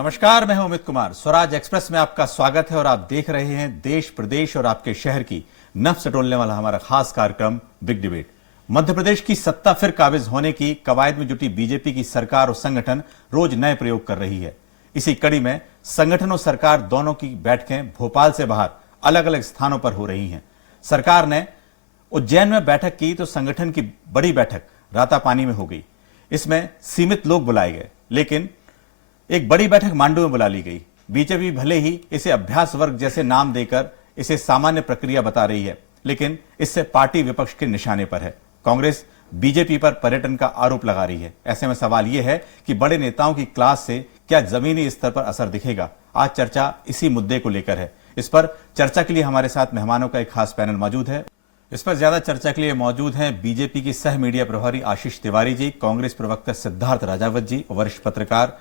नमस्कार, मैं हूं अमित कुमार। स्वराज एक्सप्रेस में आपका स्वागत है और आप देख रहे हैं देश, प्रदेश और आपके शहर की नब्ज टटोलने वाला हमारा खास कार्यक्रम बिग डिबेट। मध्य प्रदेश की सत्ता फिर काबिज होने की कवायद में जुटी बीजेपी की सरकार और संगठन रोज नए प्रयोग कर रही है। इसी कड़ी में संगठन और सरकार दोनों की बैठकें भोपाल से बाहर अलग अलग स्थानों पर हो रही हैं। सरकार ने उज्जैन में बैठक की तो संगठन की बड़ी बैठक रातापानी में हो गई। इसमें सीमित लोग बुलाए गए, लेकिन एक बड़ी बैठक मांडू में बुला ली गई। बीजेपी भले ही इसे अभ्यास वर्ग जैसे नाम देकर इसे सामान्य प्रक्रिया बता रही है, लेकिन इससे पार्टी विपक्ष के निशाने पर है। कांग्रेस बीजेपी पर पर्यटन का आरोप लगा रही है। ऐसे में सवाल यह है कि बड़े नेताओं की क्लास से क्या जमीनी स्तर पर असर दिखेगा। आज चर्चा इसी मुद्दे को लेकर है। इस पर चर्चा के लिए हमारे साथ मेहमानों का एक खास पैनल मौजूद है। इस पर ज्यादा चर्चा के लिए मौजूद हैं बीजेपी की सह मीडिया प्रभारी आशीष तिवारी जी, कांग्रेस प्रवक्ता सिद्धार्थ राजावत जी और वरिष्ठ पत्रकार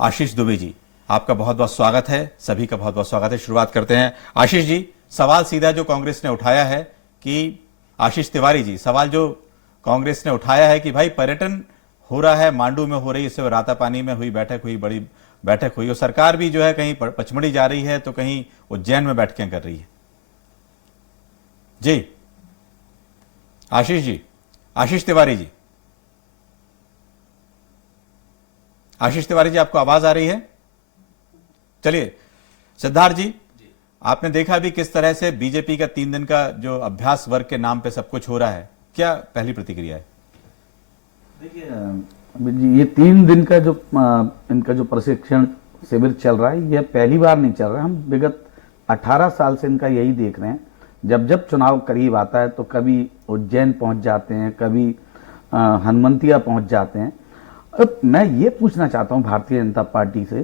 आशीष दुबे जी। आपका बहुत बहुत स्वागत है, सभी का बहुत बहुत स्वागत है। शुरुआत करते हैं आशीष जी। सवाल सीधा जो कांग्रेस ने उठाया है कि आशीष तिवारी जी, सवाल जो कांग्रेस ने उठाया है कि भाई पर्यटन हो रहा है, मांडू में हो रही है, इससे रातापानी में हुई बैठक हुई, बड़ी बैठक हुई और सरकार भी जो है कहीं पचमढ़ी जा रही है तो कहीं उज्जैन में बैठकें कर रही है। जी आशीष जी, आशीष तिवारी जी, आशीष तिवारी जी, आपको आवाज आ रही है? चलिए सिद्धार्थ जी, आपने देखा भी किस तरह से बीजेपी का 3 दिन का जो अभ्यास वर्ग के नाम पे सब कुछ हो रहा है, क्या पहली प्रतिक्रिया है? देखिए ये 3 दिन का जो इनका जो प्रशिक्षण शिविर चल रहा है, यह पहली बार नहीं चल रहा है। हम विगत 18 साल से इनका यही देख रहे हैं। जब जब चुनाव करीब आता है तो कभी उज्जैन पहुंच जाते हैं, कभी हनुमंतिया पहुंच जाते हैं। अब मैं ये पूछना चाहता हूं भारतीय जनता पार्टी से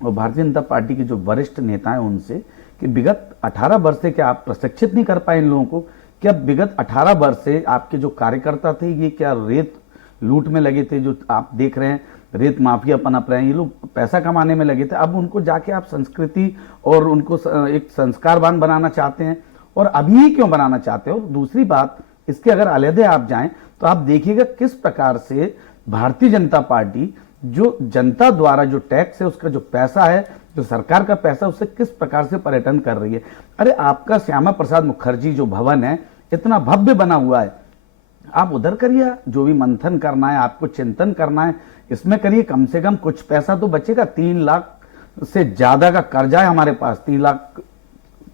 और भारतीय जनता पार्टी के जो वरिष्ठ नेता हैं उनसे कि विगत 18 वर्ष से क्या आप प्रशिक्षित नहीं कर पाए इन लोगों को? क्या विगत 18 वर्ष से आपके जो कार्यकर्ता थे ये क्या रेत लूट में लगे थे? जो आप देख रहे हैं रेत माफिया पनप रहे हैं, ये लोग पैसा कमाने में लगे थे। अब उनको जाके आप संस्कृति और उनको एक संस्कारवान बनाना चाहते हैं, और अभी ही क्यों बनाना चाहते हो? दूसरी बात, इसके अगर अलहदे आप जाएं तो आप देखिएगा किस प्रकार से भारतीय जनता पार्टी जो जनता द्वारा जो टैक्स है, उसका जो पैसा है, जो सरकार का पैसा, उससे किस प्रकार से पर्यटन कर रही है। अरे आपका श्यामा प्रसाद मुखर्जी जो भवन है इतना भव्य बना हुआ है, आप उधर करिए। जो भी मंथन करना है, आपको चिंतन करना है, इसमें करिए। कम से कम कुछ पैसा तो बचेगा। 3 लाख से ज्यादा का कर्जा है हमारे पास, 3 लाख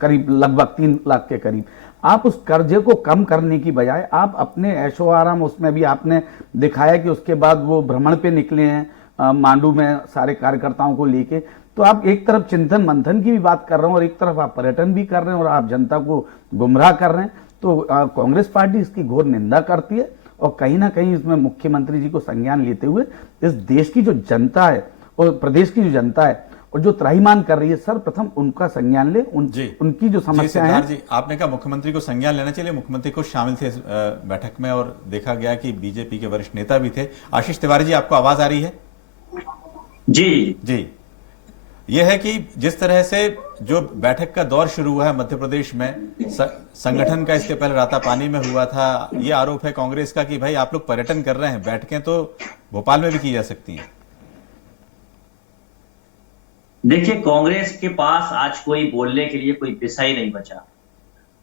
करीब, लगभग 3 लाख के करीब। आप उस कर्जे को कम करने की बजाय आप अपने ऐशो आराम, उसमें भी आपने दिखाया कि उसके बाद वो भ्रमण पे निकले हैं मांडू में सारे कार्यकर्ताओं को लेके। तो आप एक तरफ चिंतन मंथन की भी बात कर रहे हो और एक तरफ आप पर्यटन भी कर रहे हैं और आप जनता को गुमराह कर रहे हैं। तो कांग्रेस पार्टी इसकी घोर निंदा करती है और कहीं ना कहीं इसमें मुख्यमंत्री जी को संज्ञान लेते हुए इस देश की जो जनता है और प्रदेश की जो जनता है और जो त्राहिमाम कर रही है, सर्वप्रथम उनका संज्ञान ले। उनकी जो समस्या है। जी, आपने कहा मुख्यमंत्री को संज्ञान लेना चाहिए। मुख्यमंत्री को शामिल थे इस बैठक में और देखा गया कि बीजेपी के वरिष्ठ नेता भी थे। आशीष तिवारी जी, आपको आवाज आ रही है? जी जी, यह है कि जिस तरह से जो बैठक का दौर शुरू हुआ है मध्य प्रदेश में, संगठन का इसके पहले रातापानी में हुआ था। यह आरोप है कांग्रेस का कि भाई आप लोग पर्यटन कर रहे हैं, बैठकें तो भोपाल में भी की जा सकती हैं। देखिए, कांग्रेस के पास आज कोई बोलने के लिए कोई विषय नहीं बचा।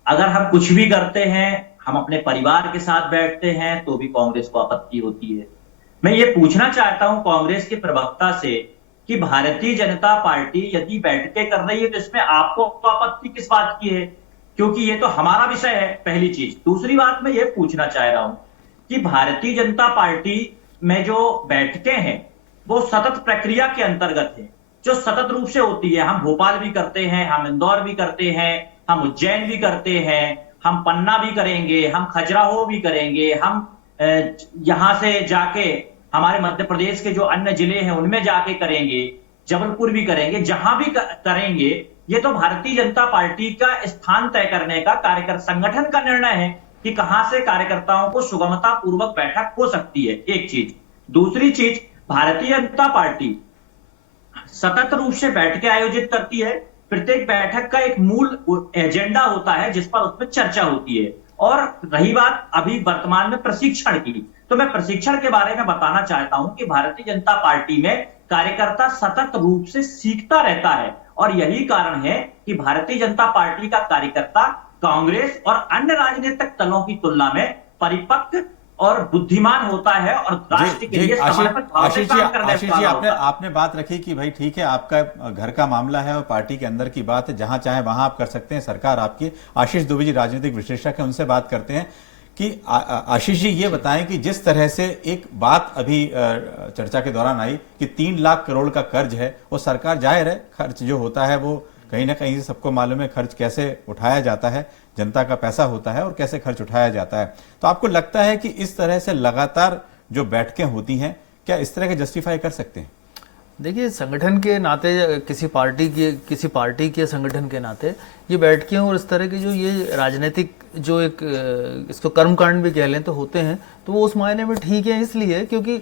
अगर हम कुछ भी करते हैं, हम अपने परिवार के साथ बैठते हैं तो भी कांग्रेस को आपत्ति होती है। मैं ये पूछना चाहता हूं कांग्रेस के प्रवक्ता से कि भारतीय जनता पार्टी यदि बैठकें कर रही है तो इसमें आपको आपत्ति किस बात की है? क्योंकि ये तो हमारा विषय है, पहली चीज। दूसरी बात मैं ये पूछना चाह रहा हूं कि भारतीय जनता पार्टी में जो बैठकें हैं वो सतत प्रक्रिया के अंतर्गत है, जो सतत रूप से होती है। हम भोपाल भी करते हैं, हम इंदौर भी करते हैं, हम उज्जैन भी करते हैं, हम पन्ना भी करेंगे, हम खजुराहो भी करेंगे, हम यहां से जाके हमारे मध्य प्रदेश के जो अन्य जिले हैं उनमें जाके करेंगे, जबलपुर भी करेंगे, जहां भी करेंगे। ये तो भारतीय जनता पार्टी का स्थान तय करने का कार्यकर्ता संगठन का निर्णय है कि कहां से कार्यकर्ताओं को सुगमता पूर्वक बैठक हो सकती है, एक चीज। दूसरी चीज, भारतीय जनता पार्टी सतत रूप से बैठकें आयोजित करती है। प्रत्येक बैठक का एक मूल एजेंडा होता है जिस पर उसमें चर्चा होती है। और रही बात अभी वर्तमान में प्रशिक्षण की, तो मैं प्रशिक्षण के बारे में बताना चाहता हूं कि भारतीय जनता पार्टी में कार्यकर्ता सतत रूप से सीखता रहता है। और यही कारण है कि भारतीय जनता पार्टी का कार्यकर्ता कांग्रेस और अन्य राजनीतिक दलों की तुलना में परिपक्व और बुद्धिमान होता है और राष्ट्र के लिए समर्पित भाव से काम करने वाला होता है। आपने बात रखी कि भाई ठीक है, आपका घर का मामला है और पार्टी के अंदर की बात है, जहां चाहे वहां आप कर सकते हैं, सरकार आपकी। आशीष दुबे जी राजनीतिक विश्लेषक है, उनसे बात करते हैं कि आशीष जी ये बताएं कि जिस तरह से एक बात अभी चर्चा के दौरान आई कि 3 लाख करोड़ का कर्ज है, वो सरकार, जाहिर है खर्च जो होता है वो कहीं ना कहीं से सबको मालूम है खर्च कैसे उठाया जाता है, जनता का पैसा होता है और कैसे खर्च उठाया जाता है। तो आपको लगता है कि इस तरह से लगातार जो बैठकें होती हैं, क्या इस तरह के जस्टिफाई कर सकते हैं? देखिए, संगठन के नाते, किसी पार्टी के संगठन के नाते ये बैठकें और इस तरह के जो ये राजनीतिक जो एक इसको कर्मकांड भी कह लें तो होते हैं, तो वो उस मायने में ठीक है, इसलिए क्योंकि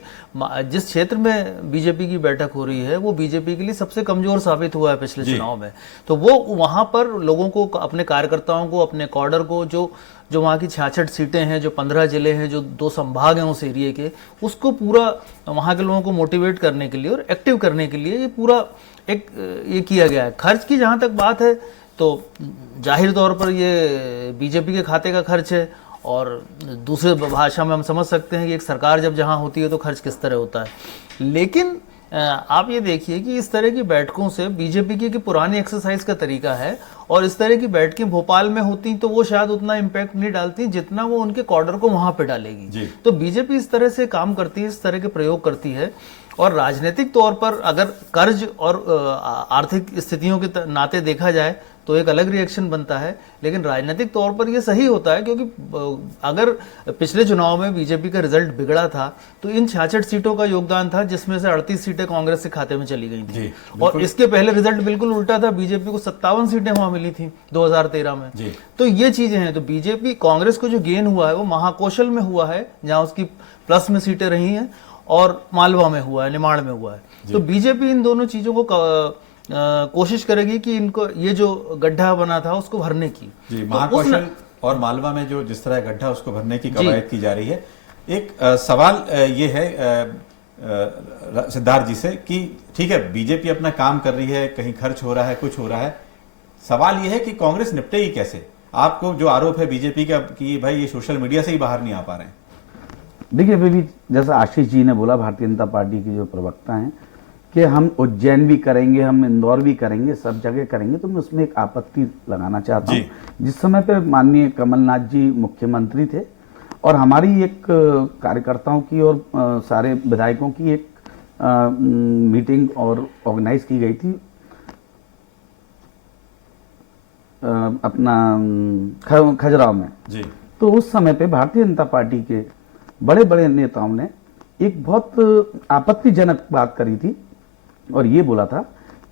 जिस क्षेत्र में बीजेपी की बैठक हो रही है वो बीजेपी के लिए सबसे कमजोर साबित हुआ है पिछले चुनाव में। तो वो वहां पर लोगों को, अपने कार्यकर्ताओं को, अपने कॉडर को, जो वहाँ की 66 सीटें हैं, जो 15 जिले हैं, जो 2 संभाग हैं उस एरिए के, उसको पूरा वहाँ के लोगों को मोटिवेट करने के लिए और एक्टिव करने के लिए ये पूरा ये किया गया है। खर्च की जहाँ तक बात है तो जाहिर तौर पर ये बीजेपी के खाते का खर्च है, और दूसरे भाषा में हम समझ सकते हैं कि एक सरकार जब जहाँ होती है तो खर्च किस तरह होता है। लेकिन आप ये देखिए कि इस तरह की बैठकों से बीजेपी की पुरानी एक्सरसाइज का तरीका है, और इस तरह की बैठकें भोपाल में होती तो वो शायद उतना इम्पैक्ट नहीं डालती जितना वो उनके कॉर्डर को वहां पे डालेगी। तो बीजेपी इस तरह से काम करती है, इस तरह के प्रयोग करती है। और राजनीतिक तौर पर अगर कर्ज और आर्थिक स्थितियों के नाते देखा जाए तो एक अलग रिएक्शन बनता है, लेकिन राजनीतिक तौर पर यह सही होता है, क्योंकि अगर पिछले चुनाव में बीजेपी का रिजल्ट बिगड़ा था तो इन 66 सीटों का योगदान था, जिसमें से 38 सीटें कांग्रेस के खाते में चली गई थी। और इसके पहले रिजल्ट बिल्कुल उल्टा था, बीजेपी को 57 सीटें वहां मिली थी 2013 में। तो ये चीजें हैं। तो बीजेपी, कांग्रेस को जो गेन हुआ है वो महाकौशल में हुआ है, जहां उसकी प्लस में सीटें रही हैं, और मालवा में हुआ है, निमाड़ में हुआ है। तो बीजेपी इन दोनों चीजों को कोशिश करेगी कि इनको, ये जो गड्ढा बना था उसको भरने की। महाकौशल और मालवा में जो जिस तरह गड्ढा उसको भरने की कवायद की जा रही है। एक सवाल ये है सिद्धार्थ जी से कि ठीक है, बीजेपी अपना काम कर रही है, कहीं खर्च हो रहा है, कुछ हो रहा है, सवाल ये है कि कांग्रेस निपटेगी कैसे? आपको जो आरोप है बीजेपी का कि भाई ये सोशल मीडिया से ही बाहर नहीं आ पा रहे हैं। देखिए, अभी भी जैसा आशीष जी ने बोला, भारतीय जनता पार्टी के जो प्रवक्ता हैं, कि हम उज्जैन भी करेंगे, हम इंदौर भी करेंगे, सब जगह करेंगे, तो मैं उसमें एक आपत्ति लगाना चाहता हूँ। जिस समय पे माननीय कमलनाथ जी मुख्यमंत्री थे और हमारी एक कार्यकर्ताओं की और सारे विधायकों की एक मीटिंग और ऑर्गेनाइज की गई थी अपना खजुराहो में जी। तो उस समय पे भारतीय जनता पार्टी के बड़े बड़े नेताओं ने एक बहुत आपत्तिजनक बात करी थी और ये बोला था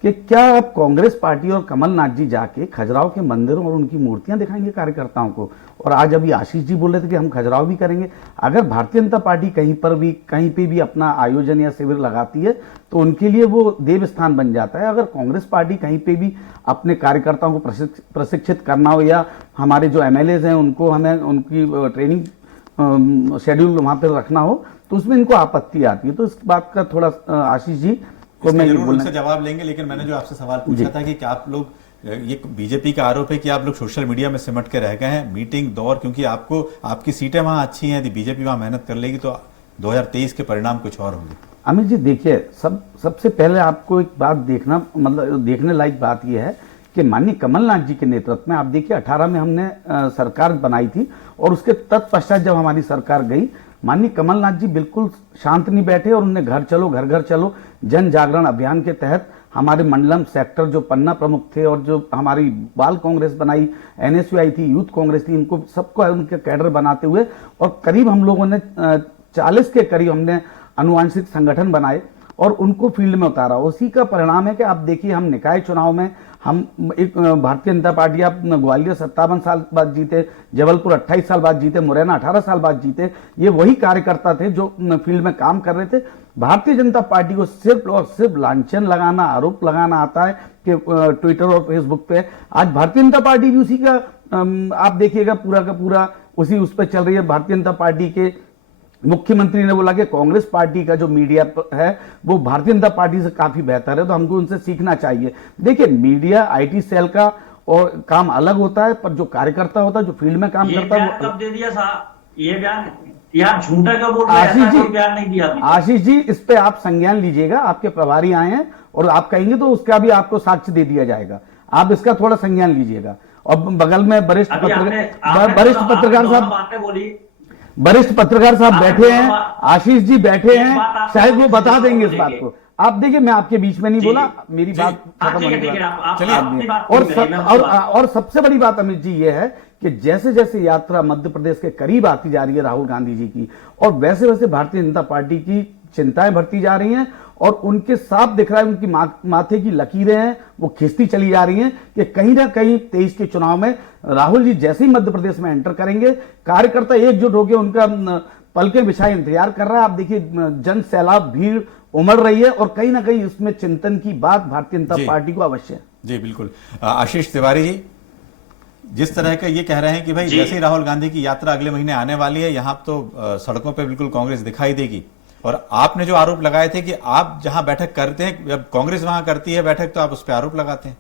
कि क्या आप कांग्रेस पार्टी और कमलनाथ जी जाके खजुराहो के मंदिरों और उनकी मूर्तियां दिखाएंगे कार्यकर्ताओं को? और आज अभी आशीष जी बोल रहे थे कि हम खजुराहो भी करेंगे। अगर भारतीय जनता पार्टी कहीं पे भी अपना आयोजन या शिविर लगाती है तो उनके लिए वो देव स्थान बन जाता है। अगर कांग्रेस पार्टी कहीं पे भी अपने कार्यकर्ताओं को प्रशिक्षित करना हो या हमारे जो MLAs हैं उनको हमें उनकी ट्रेनिंग शेड्यूल वहां पर रखना हो तो उसमें इनको आपत्ति आती है। तो इस बात का थोड़ा आशीष जी को मैं जरूर उनसे जवाब लेंगे, लेकिन मैंने जो आपसे सवाल पूछा था कि क्या आप लोग, ये बीजेपी का आरोप है कि आप लोग सोशल मीडिया में सिमट के रह गए हैं, मीटिंग दौर, क्योंकि आपको आपकी सीटें वहां अच्छी हैं, यदि बीजेपी वहां मेहनत कर लेगी तो 2023 के परिणाम कुछ और होंगे। अमित जी देखिए, सबसे पहले आपको एक बात देखना, मतलब देखने लायक बात यह है कि माननीय कमलनाथ जी के नेतृत्व में, आप देखिए 18 में हमने सरकार बनाई थी और उसके तत्पश्चात जब हमारी सरकार गई, माननीय कमलनाथ जी बिल्कुल शांत नहीं बैठे और उन्होंने घर चलो घर घर चलो जन जागरण अभियान के तहत हमारे मंडलम सेक्टर जो पन्ना प्रमुख थे और जो हमारी बाल कांग्रेस बनाई, NSUI थी, यूथ कांग्रेस थी, इनको सबको उनके कैडर बनाते हुए और करीब हम लोगों ने 40 के करीब हमने अनुवांशिक संगठन बनाए और उनको फील्ड में उतारा। उसी का परिणाम है कि आप देखिए, हम निकाय चुनाव में हम एक भारतीय जनता पार्टी, आप ग्वालियर 57 साल बाद जीते, जबलपुर 28 साल बाद जीते, मुरैना 18 साल बाद जीते। ये वही कार्यकर्ता थे जो फील्ड में काम कर रहे थे। भारतीय जनता पार्टी को सिर्फ और सिर्फ लांछन लगाना, आरोप लगाना आता है कि ट्विटर और फेसबुक पे। आज भारतीय जनता पार्टी भी उसी का आप देखिएगा पूरा का पूरा उसी उस पर चल रही है। भारतीय जनता पार्टी के मुख्यमंत्री ने बोला कि कांग्रेस पार्टी का जो मीडिया है वो भारतीय जनता पार्टी से काफी बेहतर है, तो हमको उनसे सीखना चाहिए। देखिए, मीडिया आईटी सेल का और काम अलग होता है, पर जो कार्यकर्ता होता है, जो फील्ड में काम करता है, कब दे दिया साहब ये बयान? यार झूठा क्यों बोल रहे हैं? आशीष जी, कोई बयान नहीं दिया अभी तक। आशीष जी, इस पे आप संज्ञान लीजिएगा, आपके प्रभारी आए हैं और आप कहेंगे तो उसका भी आपको साक्ष्य दे दिया जाएगा। आप इसका थोड़ा संज्ञान लीजिएगा। और बगल में वरिष्ठ पत्रकार साहब, बातें बोली, वरिष्ठ पत्रकार साहब बैठे हैं, आशीष जी बैठे एक हैं, बात आपने शायद वो बोली, बता देंगे इस ठीक बात है। को। आप देखिए, मैं आपके बीच में नहीं जी, बोला, मेरी जी। बात खत्म होने के बाद। चलिए, और सबसे बड़ी बात अमित जी ये है कि जैसे जैसे यात्रा मध्य प्रदेश के करीब आती जा रही है राहुल गांधी जी की, और वैसे वैसे भारतीय जनता पार्टी की चिंताएं बढ़ती जा रही हैं, और उनके साफ दिख रहा है, उनकी माथे की लकीरें हैं वो खींचती चली जा रही हैं कि कहीं ना कहीं 23 के चुनाव में राहुल जी जैसे ही मध्य प्रदेश में एंटर करेंगे, कार्यकर्ता एकजुट होकर उनका पलकें बिछाए इंतजार कर रहा है। आप देखिए, जन सैलाब भीड़ उमड़ रही है, और कहीं ना कहीं इसमें चिंतन की बात भारतीय जनता पार्टी को अवश्य है। जी बिल्कुल। आशीष तिवारी जी, जिस तरह का ये कह रहे हैं कि भाई जैसे ही राहुल गांधी की यात्रा अगले महीने आने वाली है, यहां तो सड़कों पे बिल्कुल कांग्रेस दिखाई देगी, और आपने जो आरोप लगाए थे कि आप जहां बैठक करते हैं, जब कांग्रेस वहां करती है बैठक, तो आप उस पर आरोप लगाते हैं।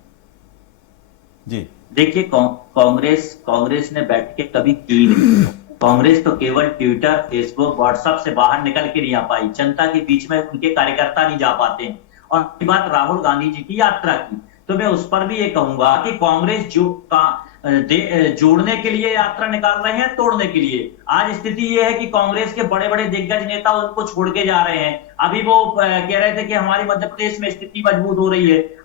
जी देखिए, कांग्रेस ने बैठकें कभी की नहीं। कांग्रेस तो केवल ट्विटर, फेसबुक, व्हाट्सएप से बाहर निकल के नहीं आ पाई। जनता के बीच में उनके कार्यकर्ता नहीं जा पाते हैं। और बात राहुल गांधी जी की यात्रा की, तो मैं उस पर भी ये कहूंगा कि कांग्रेस जोड़ने के लिए यात्रा निकाल रहे हैं, तोड़ने के लिए। आज स्थिति ये है कि कांग्रेस के बड़े बड़े दिग्गज नेता उनको छोड़ के जा रहे हैं। अभी वो कह रहे थे कि हमारी मध्य प्रदेश में स्थिति मजबूत हो रही है।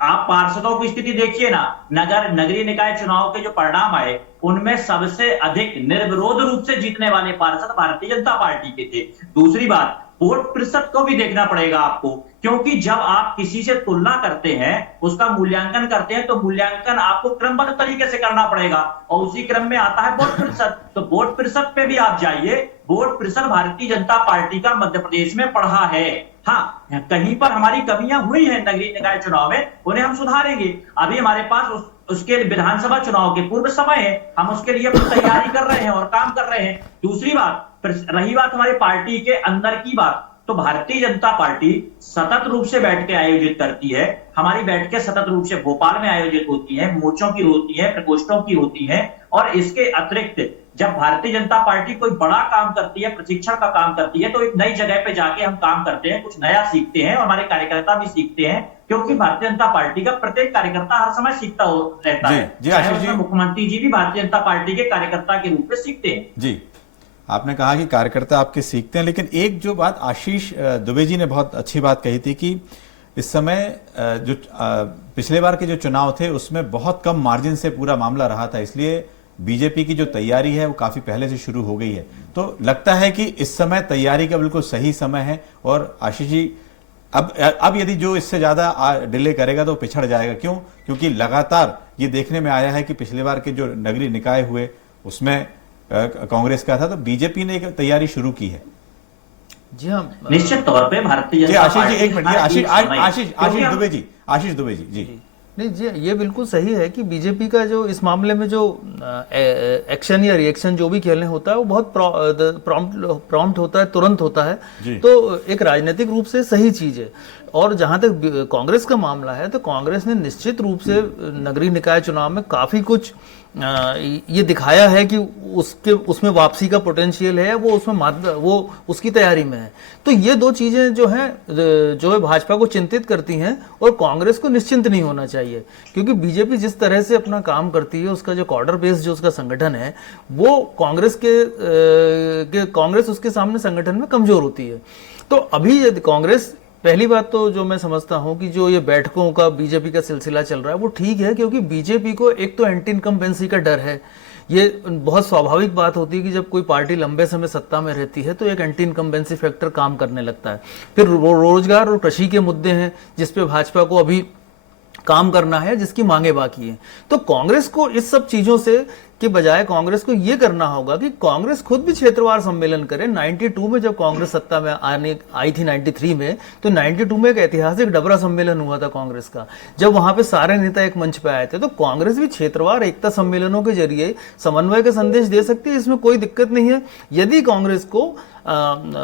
आप पार्षदों की स्थिति देखिए ना, नगरीय निकाय चुनाव के जो परिणाम आए, उनमें सबसे अधिक निर्विरोध रूप से जीतने वाले पार्षद भारतीय जनता पार्टी के थे। दूसरी बात, वोट प्रतिशत को भी देखना पड़ेगा आपको, क्योंकि जब आप किसी से तुलना करते हैं, उसका मूल्यांकन करते हैं, तो मूल्यांकन आपको क्रमबद्ध तरीके से करना पड़ेगा, और उसी क्रम में आता है वोट प्रतिशत। तो वोट प्रतिशत पे भी आप जाइए, वोट प्रतिशत भारतीय जनता पार्टी का मध्य प्रदेश में बढ़ा है। हाँ, कहीं पर हमारी कमियां हुई हैं नगरीय निकाय चुनाव में, उन्हें हम सुधारेंगे। अभी हमारे पास उसके विधानसभा चुनाव के पूर्व समय है, हम उसके लिए तैयारी कर रहे हैं और काम कर रहे हैं। दूसरी बात, रही बात हमारी पार्टी के अंदर की बात, तो भारतीय जनता पार्टी सतत रूप से बैठकें आयोजित करती है। हमारी बैठकें सतत रूप से भोपाल में आयोजित होती हैं, मोर्चों की होती हैं, प्रकोष्ठों की होती हैं। और इसके अतिरिक्त जब भारतीय जनता पार्टी कोई बड़ा काम करती है, प्रशिक्षण का काम करती है, तो एक नई जगह पे जाके हम काम करते हैं, कुछ नया सीखते हैं, और हमारे कार्यकर्ता भी सीखते हैं, क्योंकि भारतीय जनता पार्टी का प्रत्येक कार्यकर्ता हर समय सीखता रहता है। जी आशीष जी, मुख्यमंत्री जी भी भारतीय जनता पार्टी के कार्यकर्ता के रूप में सीखते हैं। जी, आपने कहा कि कार्यकर्ता आपके सीखते हैं, लेकिन एक जो बात आशीष दुबे जी ने बहुत अच्छी बात कही थी कि इस समय जो पिछले बार के जो चुनाव थे उसमें बहुत कम मार्जिन से पूरा मामला रहा था, इसलिए बीजेपी की जो तैयारी है वो काफी पहले से शुरू हो गई है। तो लगता है कि इस समय तैयारी का बिल्कुल सही समय है। और आशीष जी, अब यदि जो इससे ज्यादा डिले करेगा तो पिछड़ जाएगा। क्यों? क्योंकि लगातार ये देखने में आया है कि पिछले बार के जो नगरीय निकाय हुए उसमें कांग्रेस का था, तो बीजेपी ने एक तैयारी शुरू की है। जी हाँ, निश्चित तौर पे भारतीय जनता आशीष जी, पार्टी एक मिनट, आशीष दुबे जी नहीं जी, ये बिल्कुल सही है कि बीजेपी का जो इस मामले में जो एक्शन या रिएक्शन जो भी खेलने होता है वो बहुत प्रॉम्प्ट होता है, तुरंत होता है। तो एक राजनीतिक रूप से सही चीज है। और जहां तक कांग्रेस का मामला है, तो कांग्रेस ने निश्चित रूप से नगरीय निकाय चुनाव में काफी कुछ ये दिखाया है कि उसमें वापसी का पोटेंशियल है, वो उसकी तैयारी में है। तो ये दो चीजें जो है भाजपा को चिंतित करती हैं, और कांग्रेस को निश्चिंत नहीं होना चाहिए, क्योंकि बीजेपी जिस तरह से अपना काम करती है, उसका जो कॉर्डर बेस्ड जो उसका संगठन है, वो कांग्रेस उसके सामने संगठन में कमजोर होती है। तो अभी यदि कांग्रेस, पहली बात तो जो मैं समझता हूं कि जो ये बैठकों का बीजेपी का सिलसिला चल रहा है वो ठीक है, क्योंकि बीजेपी को एक तो एंटी इनकम्बेंसी का डर है। ये बहुत स्वाभाविक बात होती है कि जब कोई पार्टी लंबे समय सत्ता में रहती है तो एक एंटी इनकम्बेंसी फैक्टर काम करने लगता है। फिर रोजगार और कृषि के मुद्दे हैं जिसपे भाजपा को अभी काम करना है, जिसकी मांगे बाकी हैं। तो कांग्रेस को इस सब चीजों से के बजाय कांग्रेस को यह करना होगा कि कांग्रेस खुद भी क्षेत्रवार सम्मेलन करे। 92 में जब कांग्रेस सत्ता में आई थी 93 में, तो 92 में एक ऐतिहासिक डबरा सम्मेलन हुआ था कांग्रेस का, जब वहां पे सारे नेता एक मंच पे आए थे। तो कांग्रेस भी क्षेत्रवार एकता सम्मेलनों के जरिए समन्वय का संदेश दे सकती है, इसमें कोई दिक्कत नहीं है। यदि कांग्रेस को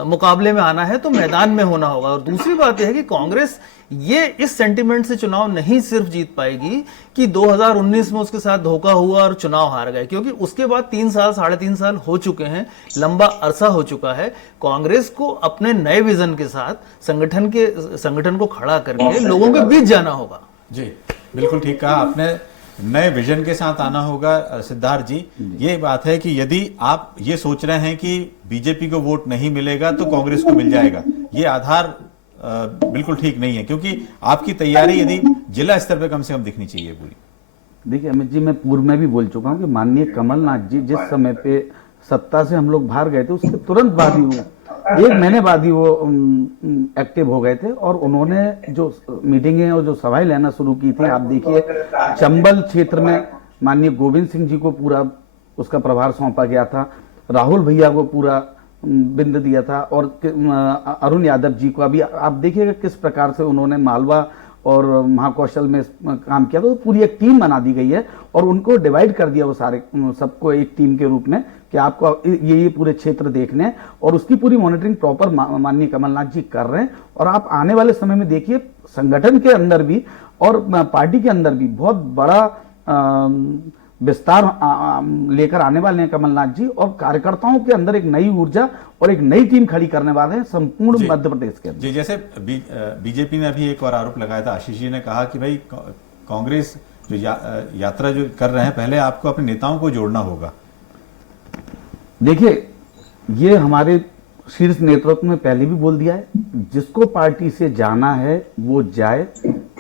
मुकाबले में आना है तो मैदान में होना होगा। और दूसरी बात यह है कि कांग्रेस ये इस सेंटिमेंट से चुनाव नहीं सिर्फ जीत पाएगी कि 2019 में उसके साथ धोखा हुआ और चुनाव हार गए, क्योंकि उसके बाद 3 साल 3.5 साल हो चुके हैं, लंबा अरसा हो चुका है। कांग्रेस को अपने नए विजन के साथ संगठन को खड़ा करके लोगों के बीच जाना होगा। जी बिल्कुल ठीक कहा आपने, नए विजन के साथ आना होगा। सिद्धार्थ जी, ये बात है कि यदि आप ये सोच रहे हैं कि बीजेपी को वोट नहीं मिलेगा तो कांग्रेस को मिल जाएगा, ये आधार बिल्कुल ठीक नहीं है, क्योंकि आपकी तैयारी यदि जिला स्तर पे कम से कम दिखनी चाहिए पूरी। देखिए अमित जी, मैं पूर्व में भी बोल चुका हूं कि माननीय कमलनाथ जी जिस समय पे सत्ता से हम लोग बाहर गए थे, उसके तुरंत बाद ही वो 1 महीने बाद ही वो एक्टिव हो गए थे, और उन्होंने जो मीटिंगें और जो सभाएं लेना शुरू की थी, आप देखिए चंबल क्षेत्र में माननीय गोविंद सिंह जी को पूरा उसका प्रभार सौंपा गया था, राहुल भैया को पूरा बिंद दिया था, और अरुण यादव जी को अभी आप देखिएगा किस प्रकार से उन्होंने मालवा और महाकौशल में काम किया। तो पूरी एक टीम बना दी गई है और उनको डिवाइड कर दिया वो सारे सबको एक टीम के रूप में कि आपको ये पूरे क्षेत्र देखने हैं, और उसकी पूरी मॉनिटरिंग प्रॉपर माननीय कमलनाथ जी कर रहे हैं। और आप आने वाले समय में देखिए संगठन के अंदर भी और पार्टी के अंदर भी बहुत बड़ा विस्तार लेकर आने वाले हैं कमलनाथ जी, और कार्यकर्ताओं के अंदर एक नई ऊर्जा और एक नई टीम खड़ी करने वाले हैं संपूर्ण मध्य प्रदेश के अंदर। जी, जैसे बीजेपी ने अभी एक और आरोप लगाया था, आशीष जी ने कहा कि भाई कांग्रेस जो यात्रा जो कर रहे हैं, पहले आपको अपने नेताओं को जोड़ना होगा। देखिए ये हमारे शीर्ष नेतृत्व में पहले भी बोल दिया है, जिसको पार्टी से जाना है वो जाए।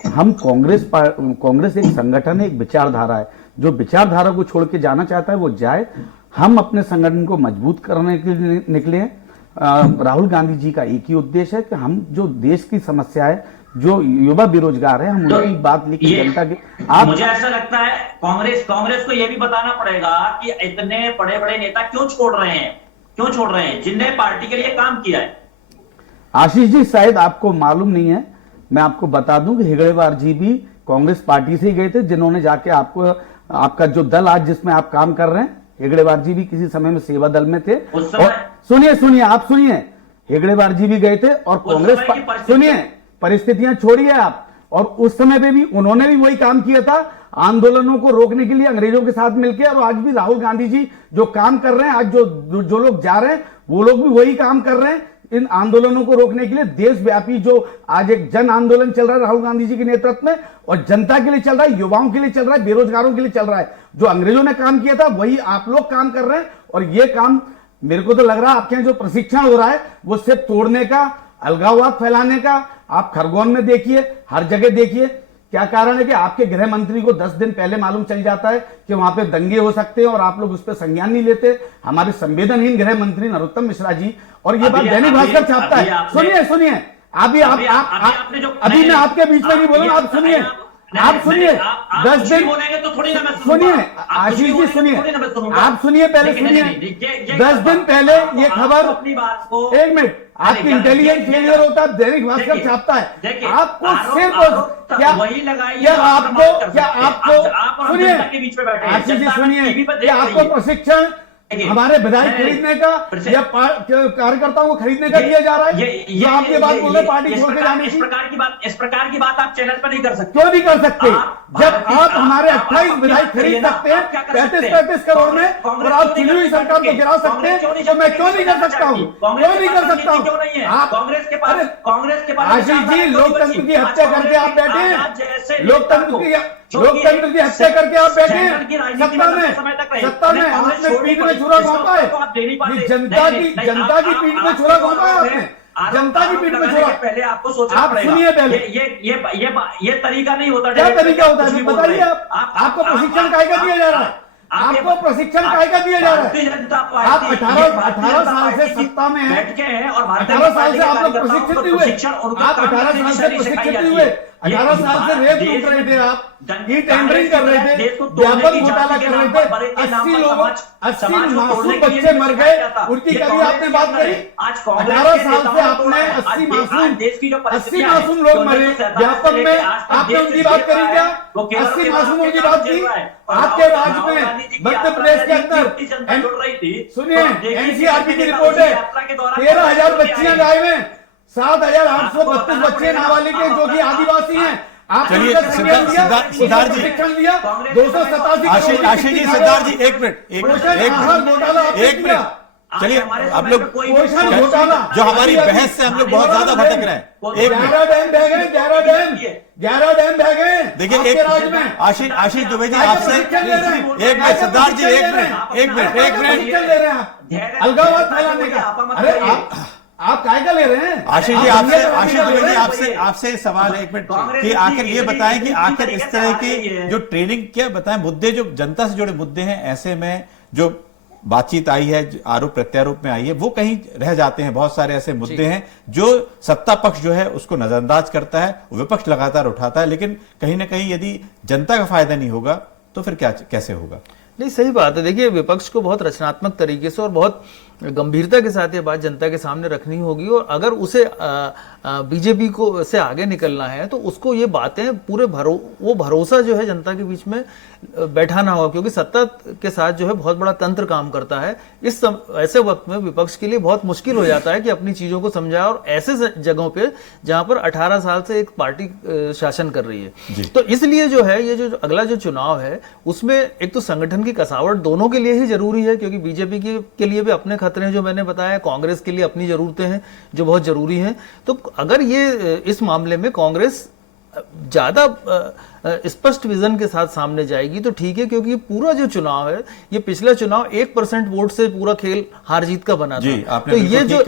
हम कांग्रेस एक संगठन है, एक विचारधारा है, जो विचारधारा को छोड़ के जाना चाहता है वो जाए। हम अपने संगठन को मजबूत करने के लिए निकले हैं। राहुल गांधी जी का एक ही उद्देश्य है कि हम जो देश की समस्या है, जो युवा बेरोजगार है, हम उनकी बात लेकर जनता की मुझे ऐसा लगता है कांग्रेस को यह भी बताना पड़ेगा कि इतने बड़े बड़े नेता क्यों छोड़ रहे हैं, जिनने पार्टी के लिए काम किया है। आशीष जी, शायद आपको मालूम नहीं है, मैं आपको बता दूं कि हेगड़ेवार जी भी कांग्रेस पार्टी से ही गए थे, जिन्होंने जाके आपका जो दल आज जिसमें आप काम कर रहे हैं, हेगड़ेवार जी भी किसी समय में सेवा दल में थे। सुनिए आप सुनिए, हेगड़ेवार जी भी गए थे और कांग्रेस, सुनिए परिस्थितियां छोड़िए आप, और उस समय पे भी उन्होंने भी वही काम किया था, आंदोलनों को रोकने के लिए अंग्रेजों के साथ मिलकर। और आज भी राहुल गांधी जी जो काम कर रहे हैं, आज जो लोग जा रहे हैं वो लोग भी वही काम कर रहे हैं इन आंदोलनों को रोकने के लिए। देशव्यापी जो आज एक जन आंदोलन चल रहा है राहुल गांधी जी के नेतृत्व में, और जनता के लिए चल रहा है, युवाओं के लिए चल रहा है, बेरोजगारों के लिए चल रहा है। जो अंग्रेजों ने काम किया था वही आप लोग काम कर रहे हैं। और ये काम मेरे को तो लग रहा है आपके यहाँ जो प्रशिक्षण हो रहा है वो सिर्फ तोड़ने का, अलगाववाद फैलाने का। आप खरगोन में देखिए, हर जगह देखिए, क्या कारण है कि आपके गृह मंत्री को 10 दिन पहले मालूम चल जाता है कि वहां पे दंगे हो सकते हैं और आप लोग उस पर संज्ञान नहीं लेते। हमारे संवेदनहीन गृह मंत्री नरोत्तम मिश्रा जी, और ये बात दैनिक भास्कर छापता है। सुनिए अभी मैं आपके बीच में नहीं बोलूंगा, आप सुनिए 10 दिन सुनिए, आशीष जी सुनिए, आप सुनिए, पहले सुनिए। 10 दिन पहले ये खबर, एक मिनट, आपकी इंटेलिजेंस फेलियर होता है, दैनिक भास्कर छापता है। आपको सिर्फ क्या आपको सुनिए आशीष जी सुनिए, क्या आपको प्रशिक्षण हमारे विधायक खरीदने का या कार्यकर्ताओं को खरीदने का दिया जा रहा है? ये आप ये बात बोल रहे पार्टी छोड़ के जाने की? इस प्रकार की बात आप चैनल पर नहीं कर सकते। क्यों नहीं कर सकते? जब आप हमारे 28 विधायक खरीद सकते हैं 35 करोड़ में, और आप चुनी हुई सरकार को गिरा सकते हैं, तो मैं क्यों नहीं कर सकता हूँ? क्यों नहीं कर सकता हूँ? आप कांग्रेस के पास आशीष जी, लोकतंत्र की हत्या करके आप बैठे हैं, लोकतंत्र की हत्या करके आप बैठे हैं सत्ता में आपने पीठ में छुरा घोंपा है, जनता की पीठ में छुरा घोंपा है आपने, जनता की पीठ में छुरा। पहले आपको सोचना आप सुनिए पहले, ये तरीका नहीं होता। क्या तरीका होता है बताइए? आपको प्रशिक्षण कायका दिया जा रहा है, आपको प्रशिक्षण कायका दिया जा रहा है। आप 18 साल से सत्ता में हैं, 18 साल से आप लोग प्रशिक्षित हुए, आप 18 साल से प्रशिक्षित हुए, 18 साल से रेत लूट रहे थे आप, ई टेंडरिंग कर रहे थे, व्यापक घोटाला कर रहे थे, 80 लोगों 80 मासूम बच्चे मर गए, उनकी कभी आपने बात करी? 18 साल से आपने 80 मासूम लोग मरे व्यापक में, आपने उनकी बात करी क्या? 80 मासूमों की बात की आपके राज्य में? मध्य प्रदेश के अंदर सुनिए, एनसीआरबी की रिपोर्ट है, 13,000 बच्चियां गायब हैं, 7,832 बच्चे नाबालिग हैं जो कि आदिवासी हैं। चलिए सिद्धार्थ जी, प्रशिक्षण दिया 287 आशीष जी, सिद्धार्थ जी एक मिनट, एक मिनट, चलिए आप लोग पोषण घोटाला जो हमारी बहस से हम लोग बहुत ज्यादा भटक रहे हैं। एक मिनट, 11 डैम बह गए, 11 डैम बह गए। देखिए आपके एक राज्य में आशीष दुबे जी आपसे एक मिनट, सिद्धार्थ जी एक मिनट, प्रशिक्षण ले रहे हैं आप अलगाववाद फैलाने का। अरे आप काय का ले रहे हैं? आशीष जी आशीष दुबे जी आपसे सवाल है एक मिनट कि आखिर ये बताएं कि आखिर इस तरह की जो ट्रेनिंग क्या बताएं, मुद्दे जो जनता से जुड़े मुद्दे हैं, ऐसे में जो बातचीत आई है, आरोप प्रत्यारोप में आई है, वो कहीं रह जाते हैं। बहुत सारे ऐसे मुद्दे हैं जो सत्ता पक्ष जो है उसको नजरअंदाज करता है, विपक्ष लगातार उठाता है, लेकिन कहीं ना कहीं यदि जनता का फायदा नहीं होगा तो फिर क्या कैसे होगा? नहीं, सही बात है। देखिए, विपक्ष को बहुत रचनात्मक तरीके से और बहुत गंभीरता के साथ ये बात जनता के सामने रखनी होगी, और अगर उसे बीजेपी को से आगे निकलना है तो उसको ये बातें पूरे वो भरोसा जो है जनता के बीच में बैठाना होगा, क्योंकि सत्ता के साथ जो है बहुत बड़ा तंत्र काम करता है। ऐसे वक्त में विपक्ष के लिए बहुत मुश्किल हो जाता है कि अपनी चीजों को समझाए, और ऐसे जगहों पे जहां पर 18 साल से एक पार्टी शासन कर रही है। तो इसलिए जो है ये जो अगला जो चुनाव है उसमें एक तो संगठन की कसावट दोनों के लिए ही जरूरी है, क्योंकि बीजेपी के लिए भी अपने खतरे हैं जो मैंने बताया, कांग्रेस के लिए अपनी जरूरतें हैं जो बहुत जरूरी हैं। तो अगर ये इस मामले में कांग्रेस ज्यादा स्पष्ट विजन के साथ सामने जाएगी तो ठीक है, क्योंकि पूरा जो चुनाव है, ये पिछला चुनाव 1% वोट से पूरा खेल हार जीत का बना था। तो ये जो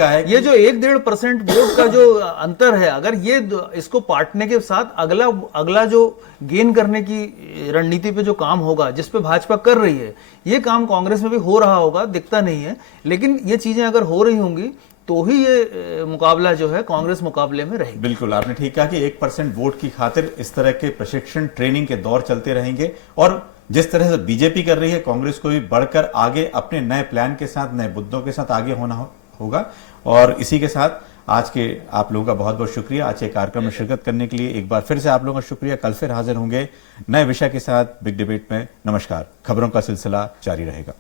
1-1.5% वोट का जो अंतर है, अगर ये इसको पाटने के साथ अगला जो गेन करने की रणनीति पे जो काम होगा, जिस पे भाजपा कर रही है, ये काम कांग्रेस में भी हो रहा होगा, दिखता नहीं है, लेकिन ये चीजें अगर हो रही होंगी तो ही ये मुकाबला जो है कांग्रेस मुकाबले में रहेगी। बिल्कुल, आपने ठीक कहा कि 1% वोट की खातिर इस तरह के प्रशिक्षण ट्रेनिंग के दौर चलते रहेंगे, और जिस तरह से बीजेपी कर रही है, कांग्रेस को भी बढ़कर आगे अपने नए प्लान के साथ, नए मुद्दों के साथ आगे होना होगा। और इसी के साथ आज के आप लोगों का बहुत बहुत शुक्रिया आज के कार्यक्रम में शिरकत करने के लिए। एक बार फिर से आप लोगों का शुक्रिया। कल फिर हाजिर होंगे नए विषय के साथ बिग डिबेट में। नमस्कार। खबरों का सिलसिला जारी रहेगा।